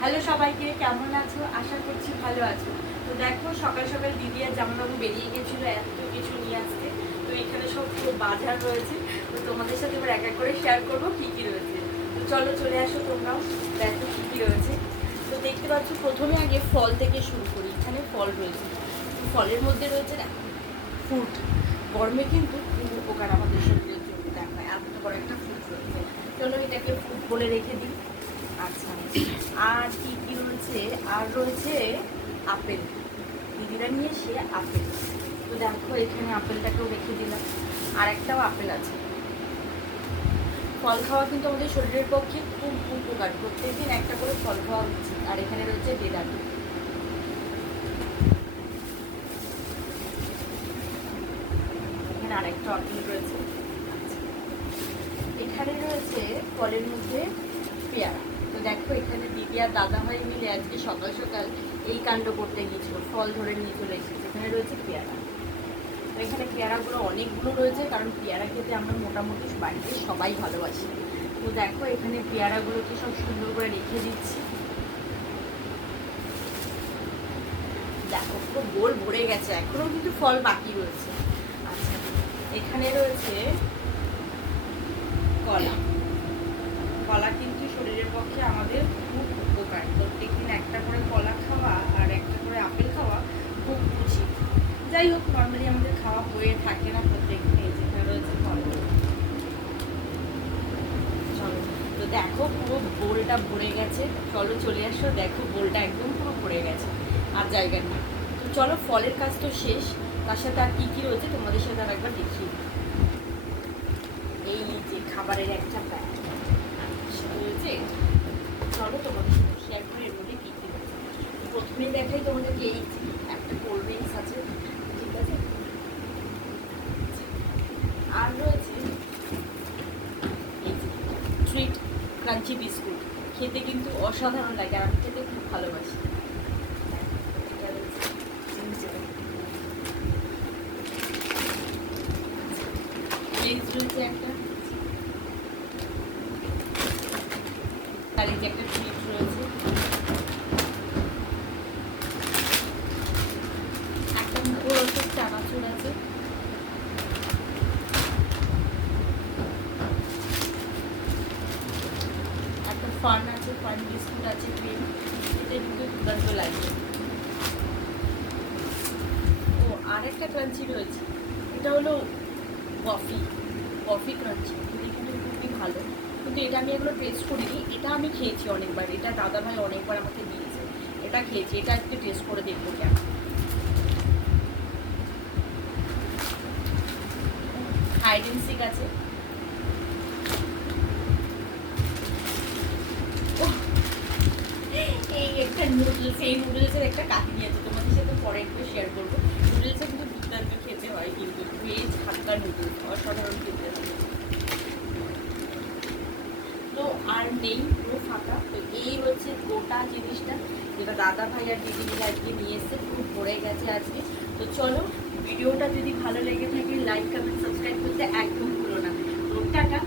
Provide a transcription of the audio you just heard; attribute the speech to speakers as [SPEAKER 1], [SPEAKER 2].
[SPEAKER 1] Hello সবাইকে, কেমন আছো? আশা করছি ভালো আছো। তো দেখো, সকাল সকাল দিদি আর জামাইবাবু বেরিয়ে গেছিল, এত কিছু নিয়ে আসতে। তো এখানে সব পুরো বাজার রয়েছে। তো তোমাদের সাথে এবার এক এক করে শেয়ার করব কী কী রয়েছে। তো চলো, চলে আসো তোমরাও, দেখো কী কী রয়েছে। তো দেখতে পাচ্ছ, প্রথমে আগে ফল থেকে শুরু করি। এখানে ফল রয়েছে। ফলের মধ্যে রয়েছে দেখো ফ্রুট গরমে কিন্তু খুব উপকার আমাদের শরীরের জন্য দেখায়। এত বড় একটা ফ্রুট রয়েছে। চলো এটাকে ফ্রুট বলে রেখে দিই। আচ্ছা। আর কি কি রয়েছে? আর রয়েছে আপেল। দিদিরা নিয়ে এসে আপেল। তো দেখো, এখানে আপেলটাকেও রেখে দিলাম। আর একটাও আপেল আছে। ফল খাওয়া কিন্তু আমাদের শরীরের পক্ষে খুব উপকার। প্রত্যেকদিন একটা করে ফল খাওয়া উচিত। আর এখানে রয়েছে ডেদাটু এখানে আরেকটা আপেল রয়েছে। আচ্ছা। এখানে রয়েছে ফলের মধ্যে পেয়ারা। দেখো, এখানে দিদি আর দাদা ভাই মিলে আজকে সকাল সকাল এই কাণ্ড করতে গিয়েছিল, ফল ধরে নিয়ে চলে এসেছে। এখানে রয়েছে পেয়ারা। এখানে পেয়ারাগুলো অনেকগুলো রয়েছে, কারণ পেয়ারা খেতে আমরা মোটামুটি বাড়িতে সবাই ভালোবাসি। তো দেখো, এখানে পেয়ারাগুলোকে সব সুন্দর করে রেখে দিচ্ছি। দেখো, পুরো গোল ভরে গেছে, এখনও কিন্তু ফল বাকি রয়েছে। আচ্ছা এখানে রয়েছে কলা। কলা কিন্তু শরীরের পক্ষে আমাদের খুব উপকার প্রত্যেকদিন একটা করে কলা খাওয়া আর একটা করে আপেল খাওয়া খুব উচিত যাই হোক নর্মালি আমাদের খাওয়া হয়ে থাকে না প্রত্যেকদিন, এই যেটা রয়েছে তো দেখো পুরো বোলটা ভরে গেছে। চলো চলে আসো, দেখো বোলটা একদম পুরো ভরে গেছে, আর জায়গা নেই। তো চলো, ফলের কাজ তো শেষ। তার সাথে আর কী কী রয়েছে তোমাদের সাথে আর একবার দিই। এই যে খাবারের একটা সেটা রয়েছে? চলো তোমাদের শেয়ার করে এর মধ্যে কী কী প্রথমেই দেখাই তোমাদেরকে এই যে একটা কোল্ড ড্রিঙ্কস আছে ঠিক আছে আর রয়েছে এই যে ট্রিট ক্রাঞ্চি বিস্কুট খেতে কিন্তু অসাধারণ লাগে আর আমি খেতে খুব ভালোবাসি। একটা। তার একটা রয়েছে। একটা চানাচুর আছে। একটা আছে ফার্ন বিস্কুট আছে ক্রিম এটা কিন্তু দুর্দান্ত লাগে ও আর একটা ক্রাঞ্চি রয়েছে। এটা হলো কফি কফি ক্রাঞ্চি কিন্তু খুবই ভালো। কিন্তু এটা আমি এগুলো টেস্ট করিনি। এটা আমি খেয়েছি অনেকবার। এটা দাদা ভাই অনেকবার আমাকে দিয়েছে। এটা খেয়েছি। এটা একটু টেস্ট করে দেখব কেমন। হাইডেন্সিক আছে ওহ, এই একটা এই নুডলসের একটা কাহিনী আছে, তোমাদের সাথে পরে একটু শেয়ার করব। নুডলসে কিন্তু দুর্দান্ত খেতে হয়, কিন্তু ভেজ হালকা নুডলস অসাধারণ খেতে তো আর নেই, পুরো ফাঁকা। তো এই হচ্ছে গোটা জিনিসটা। যেটা দাদা ভাই আর দিদি মিলে আজকে নিয়ে এসছে, পুরো ভরে গেছে আজকে। তো চলো, ভিডিওটা যদি ভালো লেগে থাকে লাইক কমেন্ট সাবস্ক্রাইব করতে একদম ভুলো না। তো টাটা।